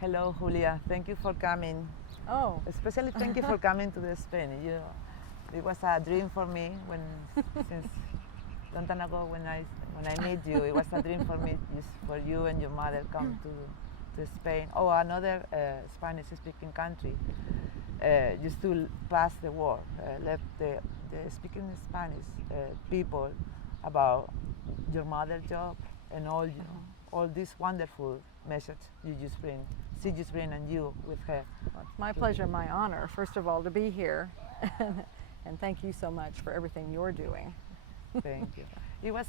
Hello, Julia. Thank you for coming. Oh. Especially thank you for coming to the Spain. You know, it was a dream for me when, since long time ago when I met you, it was a dream for me just for you and your mother come to Spain or another Spanish-speaking country, just to pass the word, let the speaking Spanish people about your mother job and all this wonderful message you just bring. She just bring and you with her. Well, it's my pleasure, my honor, first of all, to be here. And thank you so much for everything you're doing. Thank you. It was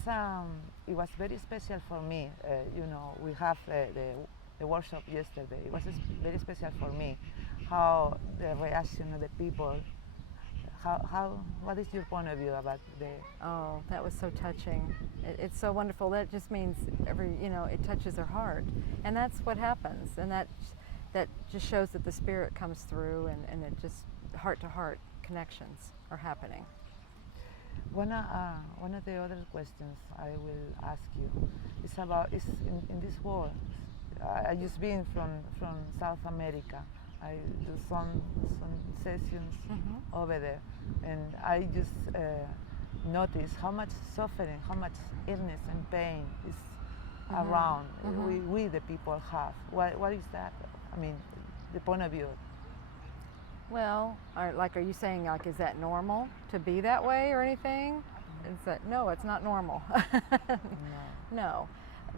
very special for me. You know, we have the workshop yesterday. It was very special for me. How the reaction of the people. What is your point of view about the? Oh, that was so touching. It's so wonderful. That just means it touches their heart, and that's what happens. And that just shows that the spirit comes through, and it just heart-to-heart connections are happening. One of the other questions I will ask you is about in this world. I just been from South America. I do some sessions over there, and I just notice how much suffering, how much illness and pain is around. We the people have. What is that? I mean, the point of view. Well, are you saying, like, is that normal to be that way or anything? No, it's not normal. No.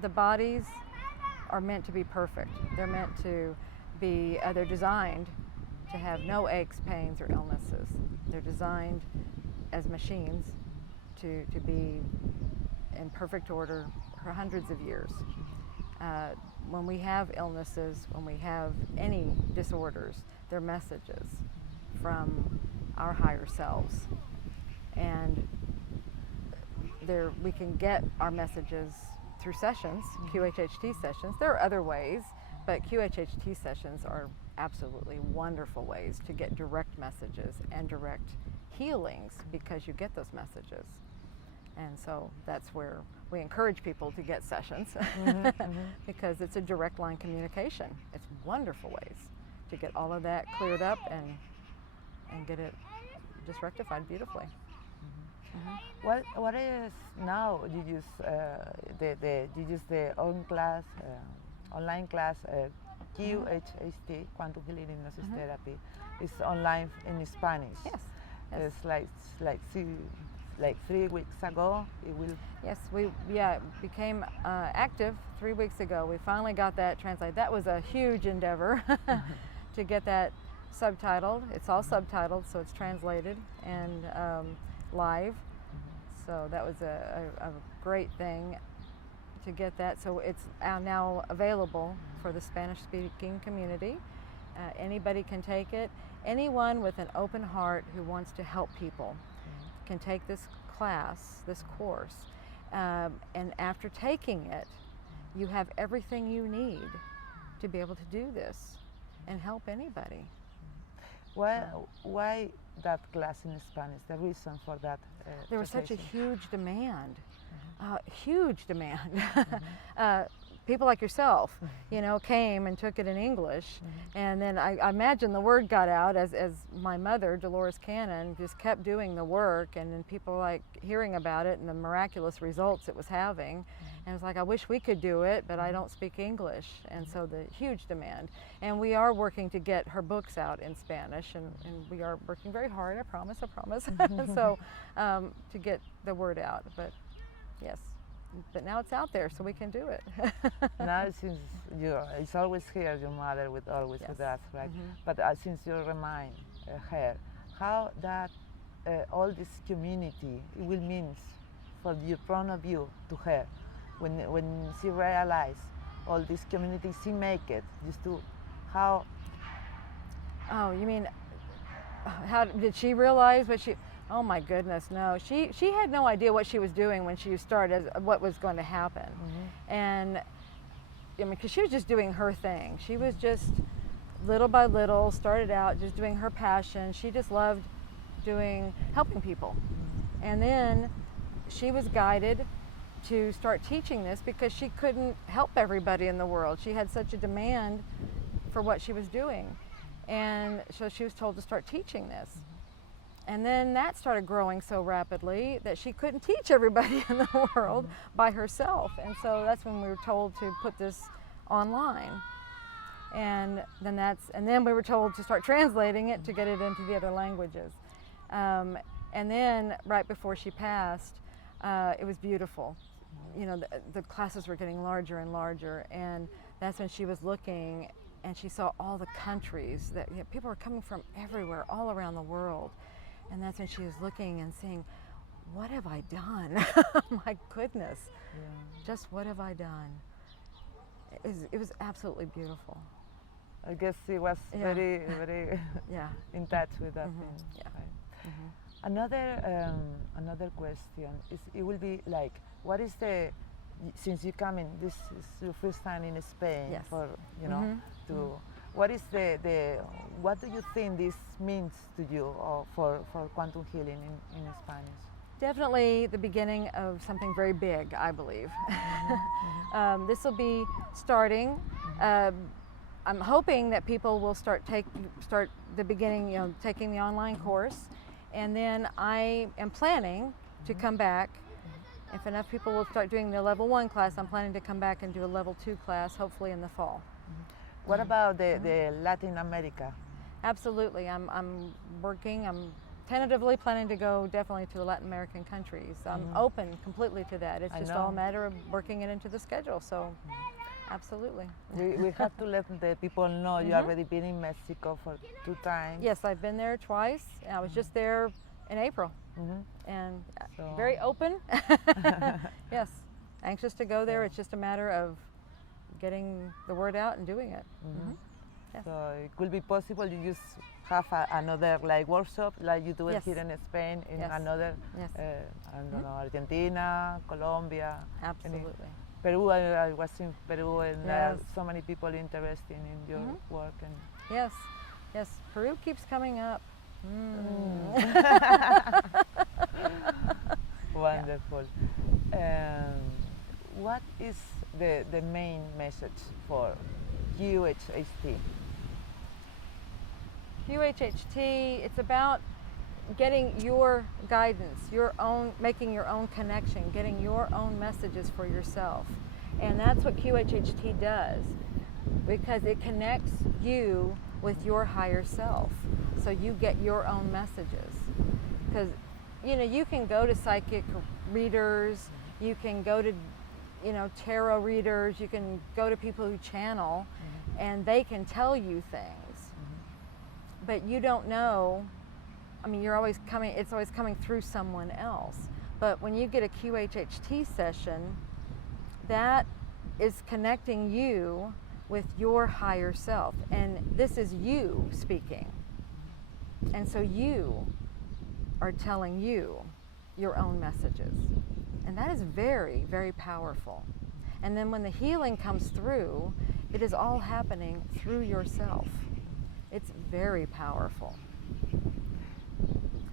The bodies are meant to be perfect. They're meant to be, they're designed to have no aches, pains, or illnesses. They're designed as machines to be in perfect order for hundreds of years. When we have illnesses, when we have any disorders, they're messages from our higher selves. And we can get our messages through sessions, QHHT sessions. There are other ways, but QHHT sessions are absolutely wonderful ways to get direct messages and direct healings because you get those messages. And so that's where we encourage people to get sessions because it's a direct line communication. It's wonderful ways to get all of that cleared up and get it just rectified beautifully. What is now? You use the online class QHHT, Quantum Healing Hypnosis Therapy. It's online in Spanish. Yes. It's like 3 weeks ago. It will. Yes, we became active 3 weeks ago. We finally got that translated. That was a huge endeavor to get that subtitled. It's all subtitled, so it's translated and live. So that was a great thing to get that. So it's now available for the Spanish-speaking community. Anybody can take it. Anyone with an open heart who wants to help people can take this class, this course, and after taking it, you have everything you need to be able to do this and help anybody. Why that class in Spanish? The reason for that? There was such a huge demand, huge demand. People like yourself, came and took it in English, and then I imagine the word got out as my mother, Dolores Cannon, just kept doing the work, and then people like hearing about it and the miraculous results it was having, and it was like, I wish we could do it, but I don't speak English, and so the huge demand. And we are working to get her books out in Spanish, and we are working very hard, I promise, so to get the word out, but yes. But now it's out there, so we can do it. Now, since it's always here, your mother with us, right? But since you remind her, how that all this community it will mean for your point of view to her, when she realized all this community, she make it just to how. Oh, you mean how did she realize what she? Oh my goodness, no. She had no idea what she was doing when she started, what was going to happen. And I mean, because she was just doing her thing. She was just little by little, started out just doing her passion. She just loved helping people. And then she was guided to start teaching this because she couldn't help everybody in the world. She had such a demand for what she was doing. And so she was told to start teaching this. And then that started growing so rapidly that she couldn't teach everybody in the world by herself. And so that's when we were told to put this online. And then we were told to start translating it to get it into the other languages. And then right before she passed, it was beautiful. You know, the classes were getting larger and larger, and that's when she was looking and she saw all the countries that, you know, people were coming from everywhere, all around the world. And that's when she was looking and seeing, what have I done? My goodness, just what have I done? It was absolutely beautiful. I guess he was very, very in touch with that thing. Yeah. Right? Another question is, it will be like, what is the, since you come in, this is your first time in Spain for, you know, what is what do you think this means to you, or for quantum healing in Spanish? Definitely the beginning of something very big, I believe. This will be starting. I'm hoping that people will start the beginning, you know, taking the online course, and then I am planning to come back. If enough people will start doing the level 1 class, I'm planning to come back and do a level 2 class, hopefully in the fall. What about the Latin America? Absolutely. I'm tentatively planning to go definitely to the Latin American countries. I'm open completely to that. It's just all a matter of working it into the schedule. So, absolutely. We have to let the people know you already been in Mexico for 2 times. Yes, I've been there twice. I was just there in April, and very open. Yes, anxious to go there. It's just a matter of getting the word out and doing it. Yes. So it could be possible you just have another like workshop like you do it here in Spain, in another, I don't know, Argentina, Colombia. Absolutely. Peru, I was in Peru, and there are so many people interested in your work. And yes, Peru keeps coming up. Wonderful. What is the main message for QHHT? QHHT, it's about getting your guidance, making your own connection, getting your own messages for yourself. And that's what QHHT does, because it connects you with your higher self. So you get your own messages. Because, you know, you can go to psychic readers, you can go to, you know, tarot readers, you can go to people who channel, and they can tell you things. But you don't know, I mean, it's always coming through someone else. But when you get a QHHT session, that is connecting you with your higher self. And this is you speaking. And so you are telling you your own messages. And that is very, very powerful. And then when the healing comes through, it is all happening through yourself. It's very powerful.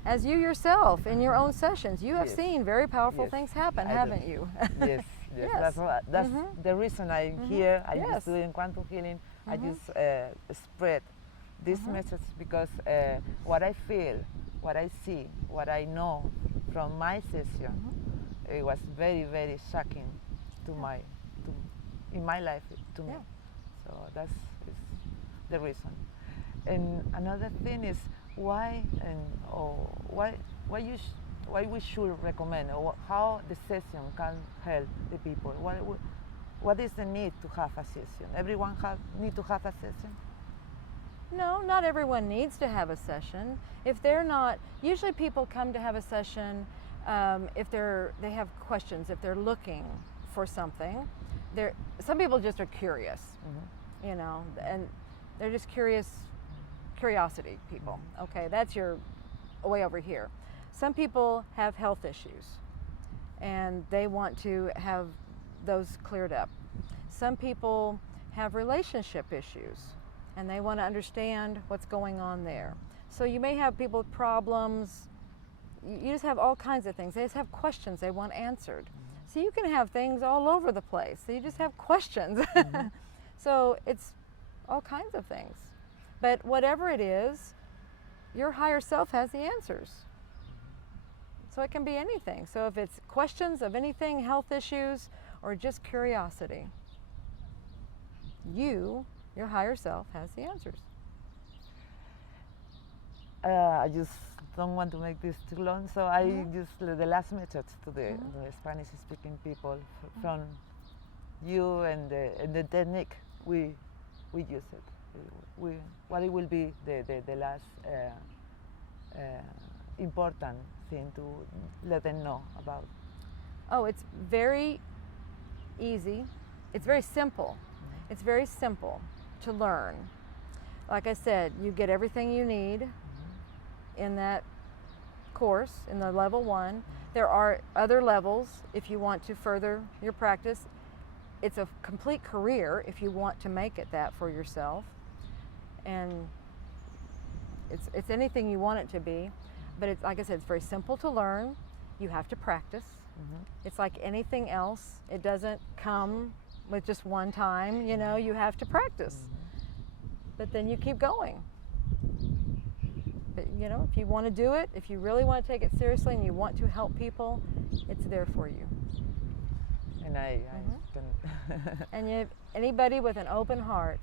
As you yourself, in your own sessions, you have seen very powerful things happen, haven't you? Yes. That's the reason I'm here. I just doing quantum healing. I just spread this message because what I feel, what I see, what I know from my session, it was very, very shocking in my life to me. So that's the reason. And another thing is why we should recommend, or how the session can help the people. What is the need to have a session? Everyone need to have a session? No, not everyone needs to have a session. If they're not, usually people come to have a session if they have questions, if they're looking for something. Some people just are curious, you know, and they're just curiosity people. Okay, that's your way over here. Some people have health issues and they want to have those cleared up. Some people have relationship issues and they want to understand what's going on there. So you may have people with problems. You just have all kinds of things. They just have questions they want answered. So you can have things all over the place. So you just have questions. So it's all kinds of things. But whatever it is, your higher self has the answers. So it can be anything. So if it's questions of anything, health issues, or just curiosity, your higher self has the answers. I just don't want to make this too long, so I use the last message to the Spanish-speaking people from you and the technique we use it. What it will be the last important thing to let them know about? Oh, it's very easy. It's very simple. It's very simple to learn. Like I said, you get everything you need in that course, in the level 1. There are other levels if you want to further your practice. It's a complete career if you want to make it that for yourself. And it's anything you want it to be. But it's, like I said, it's very simple to learn. You have to practice. It's like anything else. It doesn't come with just one time, you know, you have to practice. But then you keep going. But, you know, if you want to do it, if you really want to take it seriously and you want to help people, it's there for you. And I can... And anybody with an open heart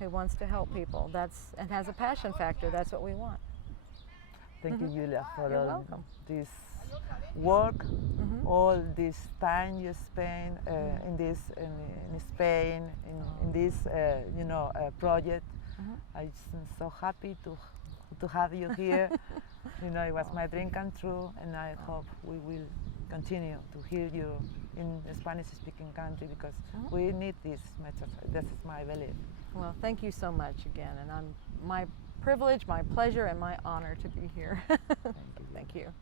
who wants to help people, and has a passion factor, that's what we want. Thank you, Julia, for You're all welcome. this work, all this time you spend in Spain, in this project. I'm so happy to have you here. You know, it was my dream come true, and I hope we will continue to hear you in the Spanish-speaking country, because we need this message. This is my belief. Well, thank you so much again, and my privilege, my pleasure, and my honor to be here. Thank you. Thank you.